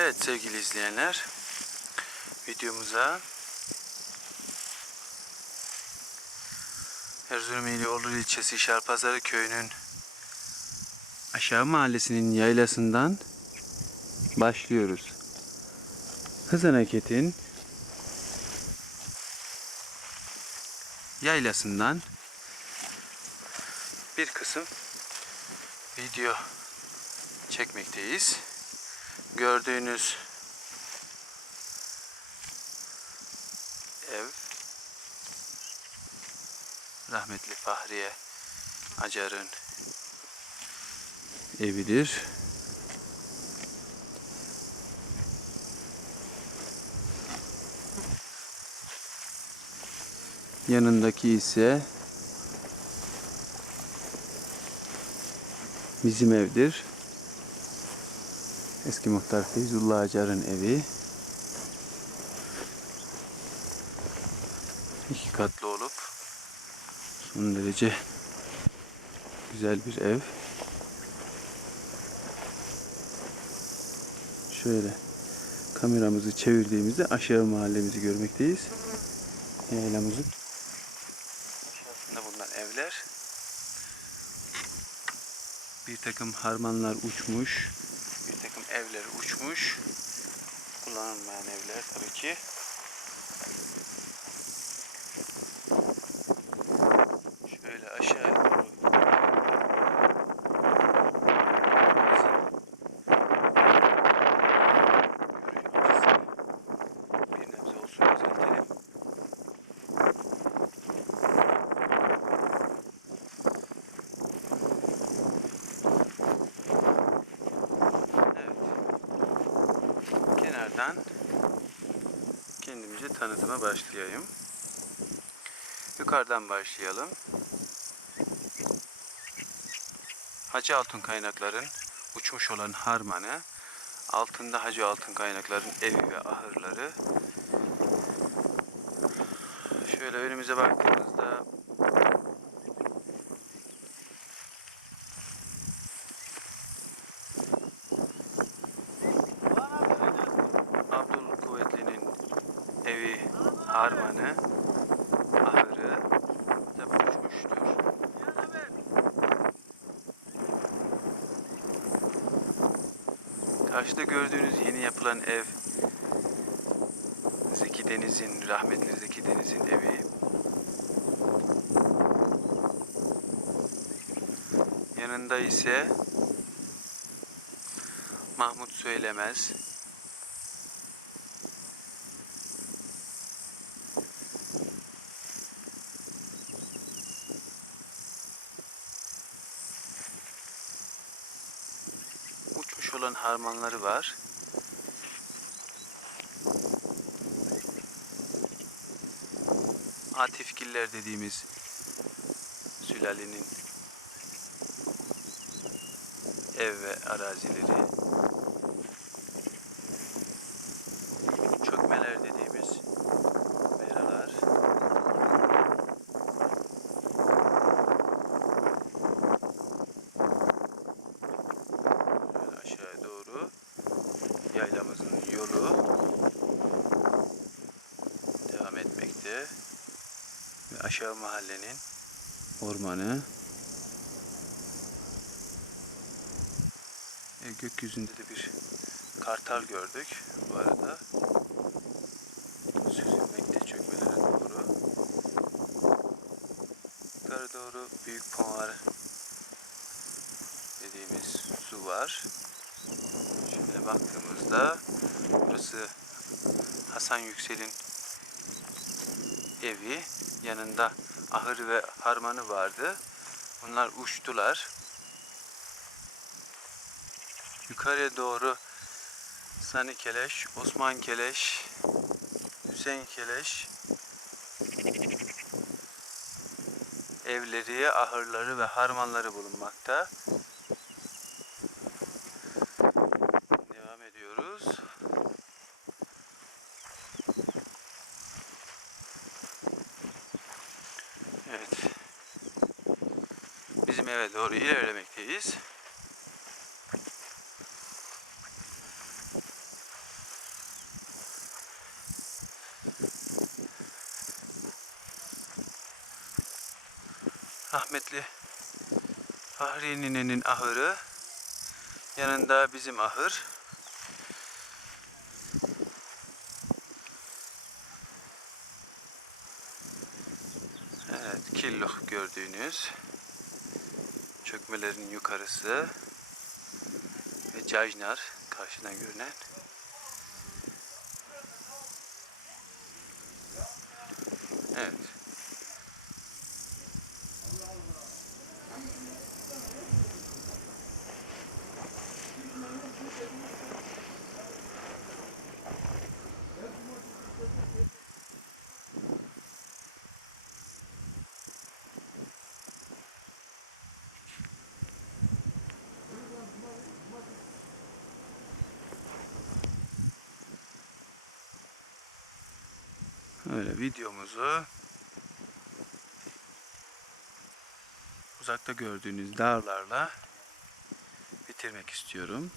Evet sevgili izleyenler videomuza Erzurum ili Olur ilçesi Şarpazarı köyünün aşağı mahallesinin yaylasından başlıyoruz. Hız hareketin yaylasından bir kısım video çekmekteyiz. Gördüğünüz ev rahmetli Fahriye Acar'ın evidir. Yanındaki ise bizim evdir. Eski muhtar Feyzullah Acar'ın evi. İki katlı olup son derece güzel bir ev. Şöyle kameramızı çevirdiğimizde aşağı mahallemizi görmekteyiz. Yaylamızın aşağısında bulunan evler. Bir takım harmanlar uçmuş. Bir takım evler uçmuş. Kullanılmayan evler tabii ki. Şöyle aşağı doğru. Bir nebze olsun düzeltelim. Evet. Kenardan kendimizi tanıtıma başlayayım. Yukarıdan başlayalım. Hacı Altın Kaynaklar'ın uçmuş olan harmanı, altında Hacı Altın Kaynaklar'ın evi ve ahırları. Şöyle önümüze baktığımızda evi, harmanı, ahırı da uçmuştur. Karşıda gördüğünüz yeni yapılan ev Zeki Deniz'in, rahmetli Zeki Deniz'in evi. Yanında ise Mahmut Söylemez, olan harmanları var. Atifgiller dediğimiz sülalenin ev ve arazileri. Çökmeler dediğimiz meralar. Böyle aşağı doğru yaylamızın yolu devam etmekte. Ve aşağı mahallenin ormanı. E, gökyüzünde de bir kartal gördük bu arada. Süzülmekte çökmelere doğru. Yukarı doğru büyük pomar dediğimiz su var. Şimdi baktığımızda burası Hasan Yüksel'in evi. Yanında ahır ve harmanı vardı. Bunlar uçtular. Yukarıya doğru Sani Keleş, Osman Keleş, Hüseyin Keleş evleri, ahırları ve harmanları bulunmakta. Bizim doğru ilerlemekteyiz. Rahmetli Fahri ninenin ahırı. Yanında bizim ahır. Evet, killok gördüğünüz çökmelerin yukarısı ve Cajnar karşıdan görünen. Evet. Öyle videomuzu uzakta gördüğünüz dağlarla bitirmek istiyorum.